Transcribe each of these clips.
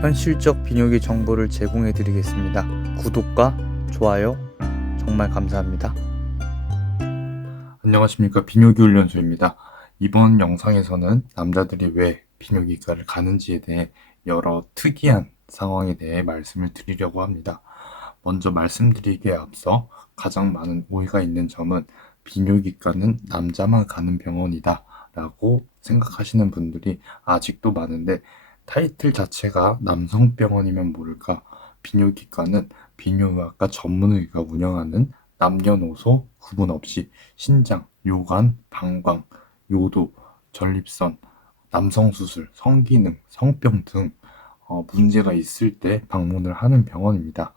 현실적 비뇨기 정보를 제공해 드리겠습니다. 구독과 좋아요 정말 감사합니다. 안녕하십니까. 비뇨기 훈련소입니다. 이번 영상에서는 남자들이 왜 비뇨기과를 가는지에 대해 여러 특이한 상황에 대해 말씀을 드리려고 합니다. 먼저 말씀드리기에 앞서 가장 많은 오해가 있는 점은 비뇨기과는 남자만 가는 병원이다 라고 생각하시는 분들이 아직도 많은데, 타이틀 자체가 남성병원이면 모를까 비뇨기과는 비뇨의학과 전문의가 운영하는 남녀노소 구분 없이 신장, 요관, 방광, 요도, 전립선, 남성수술, 성기능, 성병 등 문제가 있을 때 방문을 하는 병원입니다.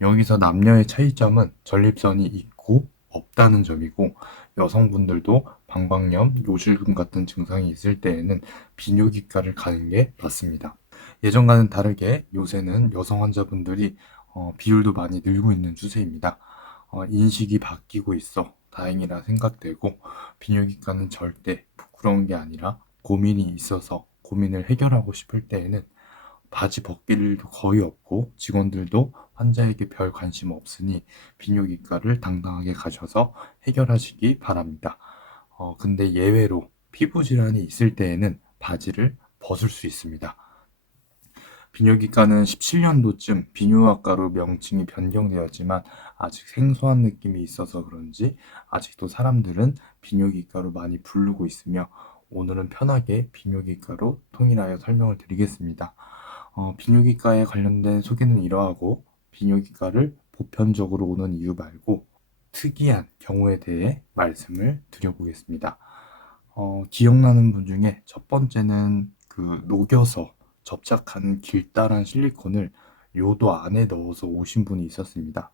여기서 남녀의 차이점은 전립선이 있고 없다는 점이고, 여성분들도 방광염, 요실금 같은 증상이 있을 때에는 비뇨기과를 가는 게 맞습니다. 예전과는 다르게 요새는 여성 환자분들이 비율도 많이 늘고 있는 추세입니다. 인식이 바뀌고 있어 다행이라 생각되고, 비뇨기과는 절대 부끄러운 게 아니라 고민이 있어서 고민을 해결하고 싶을 때에는 바지 벗길 일도 거의 없고 직원들도 환자에게 별 관심 없으니 비뇨기과를 당당하게 가셔서 해결하시기 바랍니다. 근데 예외로 피부 질환이 있을 때에는 바지를 벗을 수 있습니다. 비뇨기과는 17년도쯤 비뇨학과로 명칭이 변경되었지만 아직 생소한 느낌이 있어서 그런지 아직도 사람들은 비뇨기과로 많이 부르고 있으며, 오늘은 편하게 비뇨기과로 통일하여 설명을 드리겠습니다. 비뇨기과에 관련된 소개는 이러하고, 비뇨기과를 보편적으로 오는 이유 말고 특이한 경우에 대해 말씀을 드려보겠습니다. 기억나는 분 중에 첫 번째는 녹여서 접착한 길다란 실리콘을 요도 안에 넣어서 오신 분이 있었습니다.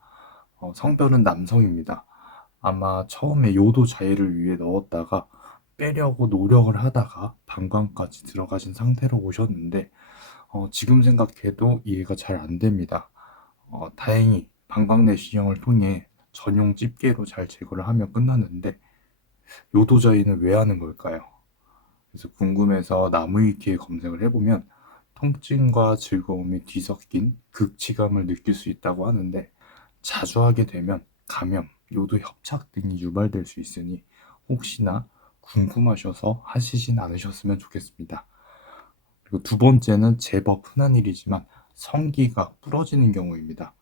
성별은 남성입니다. 아마 처음에 요도 자해를 위해 넣었다가 빼려고 노력을 하다가 방광까지 들어가신 상태로 오셨는데, 지금 생각해도 이해가 잘 안 됩니다. 다행히 방광 내시경을 통해 전용 집게로 잘 제거를 하면 끝났는데, 요도자위는 왜 하는 걸까요? 그래서 궁금해서 나무위키에 검색을 해보면 통증과 즐거움이 뒤섞인 극치감을 느낄 수 있다고 하는데, 자주 하게 되면 감염, 요도 협착 등이 유발될 수 있으니 혹시나 궁금하셔서 하시진 않으셨으면 좋겠습니다. 그리고 두 번째는 제법 흔한 일이지만 성기가 부러지는 경우입니다.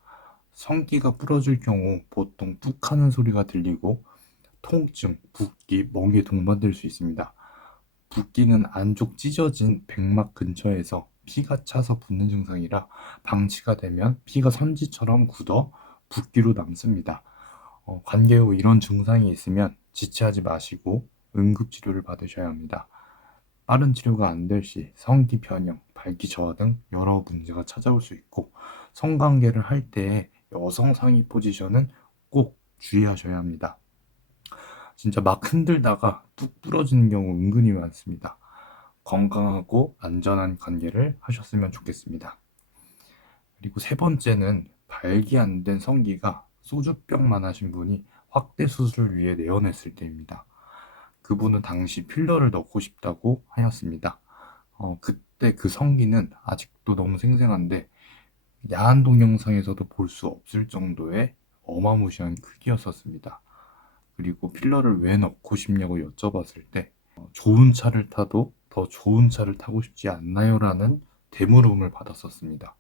성기가 부러질 경우 보통 뚝 하는 소리가 들리고 통증, 붓기, 멍이 동반될 수 있습니다. 붓기는 안쪽 찢어진 백막 근처에서 피가 차서 붓는 증상이라 방치가 되면 피가 선지처럼 굳어 붓기로 남습니다. 관계 후 이런 증상이 있으면 지체하지 마시고 응급치료를 받으셔야 합니다. 빠른 치료가 안 될 시 성기 변형, 발기 저하 등 여러 문제가 찾아올 수 있고, 성관계를 할 때 여성 상위 포지션은 꼭 주의하셔야 합니다. 진짜 막 흔들다가 뚝 부러지는 경우 은근히 많습니다. 건강하고 안전한 관계를 하셨으면 좋겠습니다. 그리고 세 번째는 발기 안 된 성기가 소주병만 하신 분이 확대 수술을 위해 내원했을 때입니다. 그분은 당시 필러를 넣고 싶다고 하였습니다. 그때 그 성기는 아직도 너무 생생한데 야한 동영상에서도 볼 수 없을 정도의 어마무시한 크기였었습니다. 그리고 필러를 왜 넣고 싶냐고 여쭤봤을 때 좋은 차를 타도 더 좋은 차를 타고 싶지 않나요? 라는 대물음을 받았었습니다.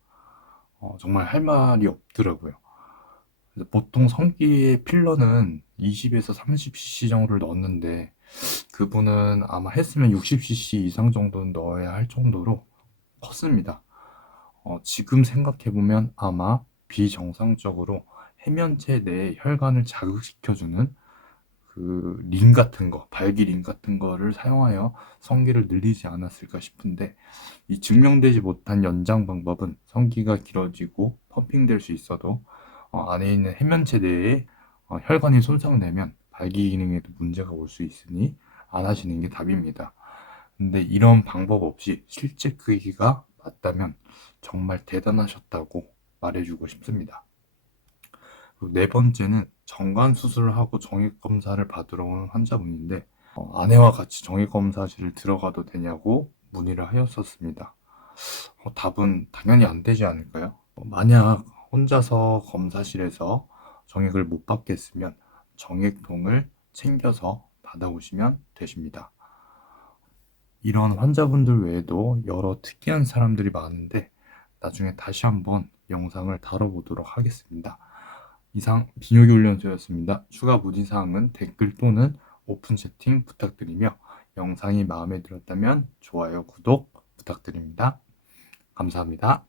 정말 할 말이 없더라고요. 그래서 보통 성기의 필러는 20에서 30cc 정도를 넣었는데, 그분은 아마 했으면 60cc 이상 정도는 넣어야 할 정도로 컸습니다. 지금 생각해보면 아마 비정상적으로 해면체 내에 혈관을 자극시켜주는 링 같은 거, 발기 링 같은 거를 사용하여 성기를 늘리지 않았을까 싶은데, 이 증명되지 못한 연장 방법은 성기가 길어지고 펌핑될 수 있어도 안에 있는 해면체 내에 혈관이 손상되면 발기 기능에도 문제가 올 수 있으니 안 하시는 게 답입니다. 근데 이런 방법 없이 실제 크기가 맞다면 정말 대단하셨다고 말해주고 싶습니다. 그리고 네 번째는 정관 수술을 하고 정액 검사를 받으러 오는 환자분인데, 아내와 같이 정액 검사실을 들어가도 되냐고 문의를 하였었습니다. 답은 당연히 안 되지 않을까요? 만약 혼자서 검사실에서 정액을 못 받겠으면 정액통을 챙겨서 받아오시면 되십니다. 이런 환자분들 외에도 여러 특이한 사람들이 많은데 나중에 다시 한번 영상을 다뤄보도록 하겠습니다. 이상 비뇨기 훈련소였습니다. 추가 문의사항은 댓글 또는 오픈 채팅 부탁드리며 영상이 마음에 들었다면 좋아요, 구독 부탁드립니다. 감사합니다.